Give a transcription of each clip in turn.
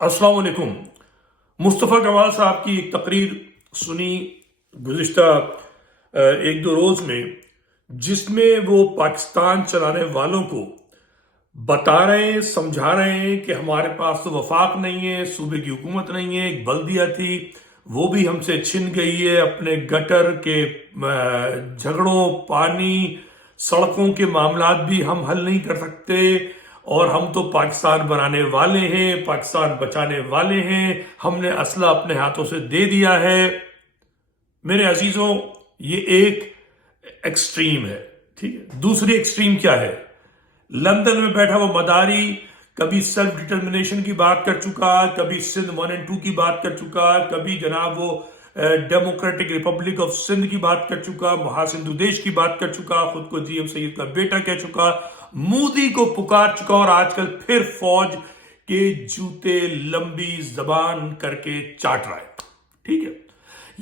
अस्सलाम वालेकुम। मुस्तफ़ा कमाल साहब की एक तकरीर सुनी गुज़िश्ता एक दो रोज़ में, जिसमें वो पाकिस्तान चलाने वालों को बता रहे हैं, समझा रहे हैं कि हमारे पास तो वफाक नहीं है, सूबे की हुकूमत नहीं है, एक बल्दिया थी वो भी हमसे छिन गई है, अपने गटर के झगड़ों, पानी, सड़कों के मामलात भी हम हल नहीं कर सकते, और हम तो पाकिस्तान बनाने वाले हैं, पाकिस्तान बचाने वाले हैं, हमने असला अपने हाथों से दे दिया है। मेरे अजीजों, ये एक एक्सट्रीम है, ठीक है। दूसरी एक्सट्रीम क्या है? लंदन में बैठा वो मदारी कभी सेल्फ डिटर्मिनेशन की बात कर चुका, कभी सिंध 1 और 2 की बात कर चुका, कभी जनाब वो डेमोक्रेटिक रिपब्लिक ऑफ सिंध की बात कर चुका, महासिंधु देश की बात कर चुका, खुद को जीएम सईद का बेटा कह चुका, मोदी को पुकार चुका, और आजकल फिर फौज के जूते लंबी जबान करके चाट रहा है, ठीक है।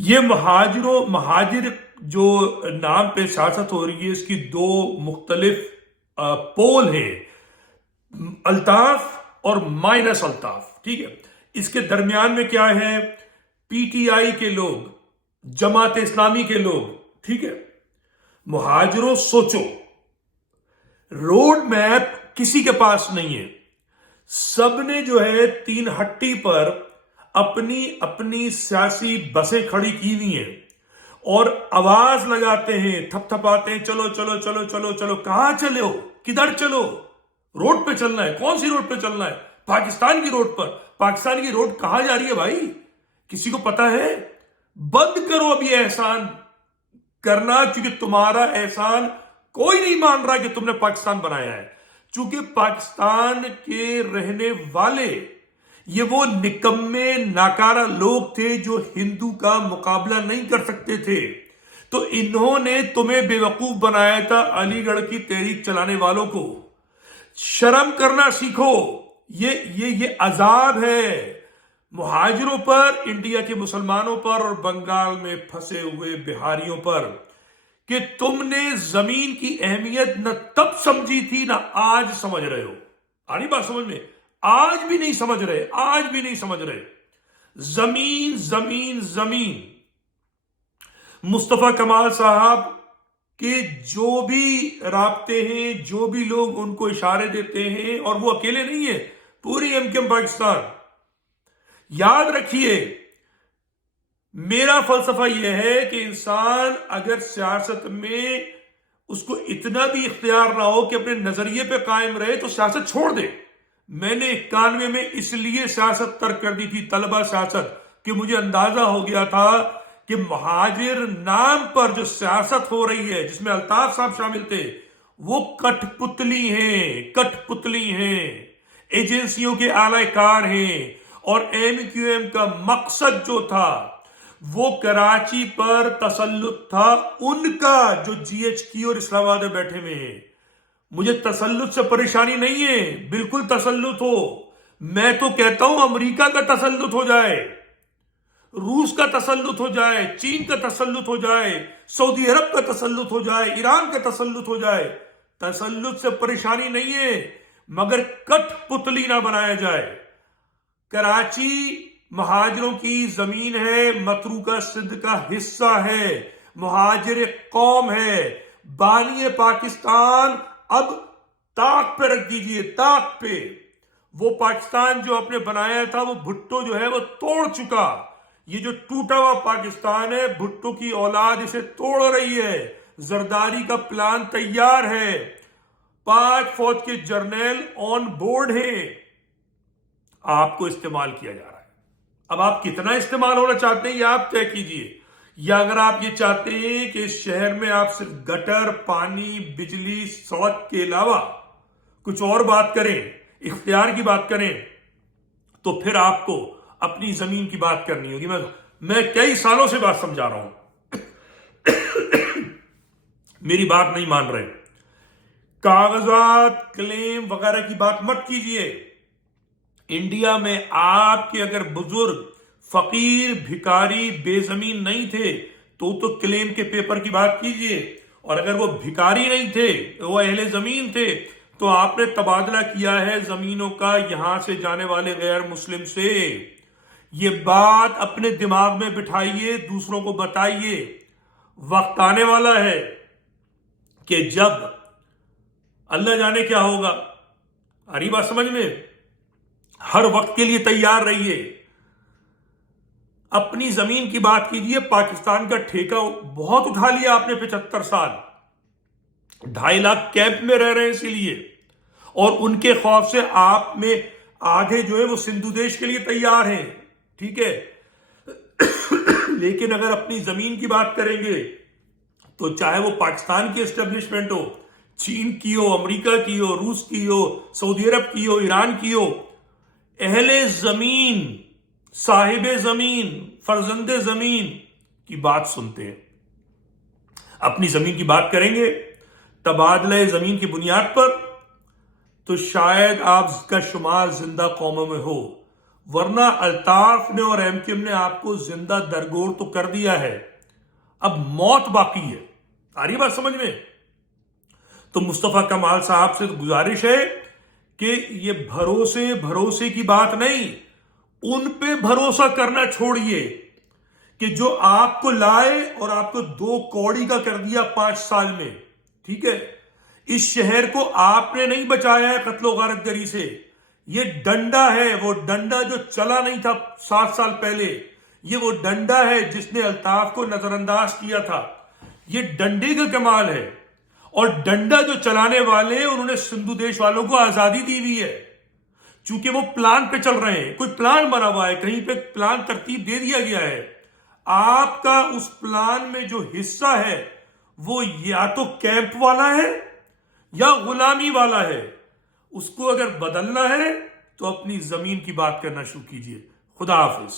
ये महाजिर जो नाम पे सियासत हो रही है, इसकी दो मुख्तलिफ पोल है, अल्ताफ और माइनस अल्ताफ, ठीक है। इसके दरमियान में क्या है? पीटीआई के लोग, जमात इस्लामी के लोग, ठीक है। मुहाजिरों, सोचो, रोड मैप किसी के पास नहीं है, सबने जो है तीन हट्टी पर अपनी अपनी सियासी बसें खड़ी की हुई हैं और आवाज लगाते हैं, थपथपाते हैं, चलो चलो चलो चलो चलो। कहां चले हो? किधर चलो? रोड पे चलना है? कौन सी रोड पे चलना है? पाकिस्तान की रोड पर। पाकिस्तान की रोड कहां जा रही है भाई? किसी को पता है? बंद करो अब ये एहसान करना, क्योंकि तुम्हारा एहसान कोई नहीं मान रहा कि तुमने पाकिस्तान बनाया है। चूंकि पाकिस्तान के रहने वाले ये वो निकम्मे नाकारा लोग थे जो हिंदू का मुकाबला नहीं कर सकते थे, तो इन्होंने तुम्हें बेवकूफ बनाया था, अलीगढ़ की तहरीक चलाने वालों को। शर्म करना सीखो। ये अजाब है मुहाजिरों पर, इंडिया के मुसलमानों पर और बंगाल में फंसे हुए बिहारियों पर, कि तुमने जमीन की अहमियत न तब समझी थी ना आज समझ रहे हो। आनी बात समझ में? आज भी नहीं समझ रहे, आज भी नहीं समझ रहे। जमीन जमीन जमीन। मुस्तफा कमाल साहब के जो भी राब्ते हैं, जो भी लोग उनको इशारे देते हैं, और वो अकेले नहीं है, पूरी एमकेएम पाकिस्तान। याद रखिए, मेरा फलसफा यह है कि इंसान अगर सियासत में उसको इतना भी इख्तियार ना हो कि अपने नजरिए पे कायम रहे, तो सियासत छोड़ दे। मैंने 91 में इसलिए सियासत तर्क कर दी थी, तलबा सियासत, कि मुझे अंदाजा हो गया था कि महाजिर नाम पर जो सियासत हो रही है, जिसमें अल्ताफ साहब शामिल थे, वो कठपुतली हैं, कठपुतली हैं, एजेंसियों के आलाकार हैं, और एमक्यूएम का मकसद जो था वो कराची पर तसल्लुत था उनका, जो जीएचक्यू और इस्लामाबाद में बैठे हुए हैं। मुझे तसल्लुत से परेशानी नहीं है, बिल्कुल तसल्लुत हो। मैं तो कहता हूं अमेरिका का तसल्लुत हो जाए, रूस का तसल्लुत हो जाए, चीन का तसल्लुत हो जाए, सऊदी अरब का तसल्लुत हो जाए, ईरान का तसल्लुत हो जाए। तसल्लुत से परेशानी नहीं है, मगर कठपुतली ना बनाया जाए। कराची महाजिरों की जमीन है, मतरूका सिंध का हिस्सा है, मुहाजिर कौम है, बानी पाकिस्तान अब ताक पे रख दीजिए, ताक पे। वो पाकिस्तान जो आपने बनाया था, वो भुट्टो जो है वो तोड़ चुका। ये जो टूटा हुआ पाकिस्तान है, भुट्टो की औलाद इसे तोड़ रही है। जरदारी का प्लान तैयार है, 5 फौज के जर्नल ऑन बोर्ड हैं, आपको इस्तेमाल किया जा रहा है। अब आप कितना इस्तेमाल होना चाहते हैं, ये आप तय कीजिए। या अगर आप ये चाहते हैं कि इस शहर में आप सिर्फ गटर, पानी, बिजली, सड़क के अलावा कुछ और बात करें, इख्तियार की बात करें, तो फिर आपको अपनी जमीन की बात करनी होगी। मैं कई सालों से बात समझा रहा हूं, मेरी बात नहीं मान रहे। कागजात, क्लेम वगैरह की बात मत कीजिए। इंडिया में आपके अगर बुजुर्ग, फकीर, भिखारी, बेजमीन नहीं थे, तो क्लेम के पेपर की बात कीजिए, और अगर वो भिखारी नहीं थे, वो अहले जमीन थे, تو آپ نے تبادلہ کیا ہے زمینوں کا یہاں سے جانے والے غیر مسلم سے. یہ بات اپنے دماغ میں بٹھائیے، دوسروں کو بتائیے. وقت آنے والا ہے کہ جب اللہ جانے کیا ہوگا. آ رہی بات سمجھ میں؟ ہر وقت کے لیے تیار رہیے. اپنی زمین کی بات کیجئے. پاکستان کا ٹھیکہ بہت اٹھا لیا آپ نے 75 سال. 2.5 لاکھ کیمپ میں رہ رہے ہیں اسی لیے، اور ان کے خوف سے آپ میں آدھے جو ہے وہ سندھو دیش کے لیے تیار ہیں. ٹھیک ہے، لیکن اگر اپنی زمین کی بات کریں گے تو چاہے وہ پاکستان کی اسٹیبلشمنٹ ہو، چین کی ہو، امریکہ کی ہو، روس کی ہو، سعودی عرب کی ہو، ایران کی ہو، اہل زمین، صاحب زمین، فرزند زمین کی بات سنتے ہیں. اپنی زمین کی بات کریں گے تبادلہ زمین کی بنیاد پر تو شاید آپ کا شمار زندہ قوموں میں ہو، ورنہ الطاف نے اور ایم کیو ایم نے آپ کو زندہ درگور تو کر دیا ہے، اب موت باقی ہے. آ رہی بات سمجھ میں؟ تو مصطفیٰ کمال صاحب سے گزارش ہے کہ یہ بھروسے کی بات نہیں، ان پہ بھروسہ کرنا چھوڑیے کہ جو آپ کو لائے اور آپ کو 2 کوڑی کا کر دیا 5 سال میں. ٹھیک ہے، اس شہر کو آپ نے نہیں بچایا ہے قتل و غارت گری سے. یہ ڈنڈا ہے، وہ ڈنڈا جو چلا نہیں تھا 7 سال پہلے. یہ وہ ڈنڈا ہے جس نے الطاف کو نظر انداز کیا تھا. یہ ڈنڈے کا کمال ہے. اور ڈنڈا جو چلانے والے انہوں نے سندھو دیش والوں کو آزادی دی ہوئی ہے، چونکہ وہ پلان پہ چل رہے ہیں. کوئی پلان بنا ہوا ہے، کہیں پہ پلان ترتیب دے دیا گیا ہے. آپ کا اس پلان میں جو حصہ ہے وہ یا تو کیمپ والا ہے یا غلامی والا ہے. اس کو اگر بدلنا ہے تو اپنی زمین کی بات کرنا شروع کیجیے. خدا حافظ.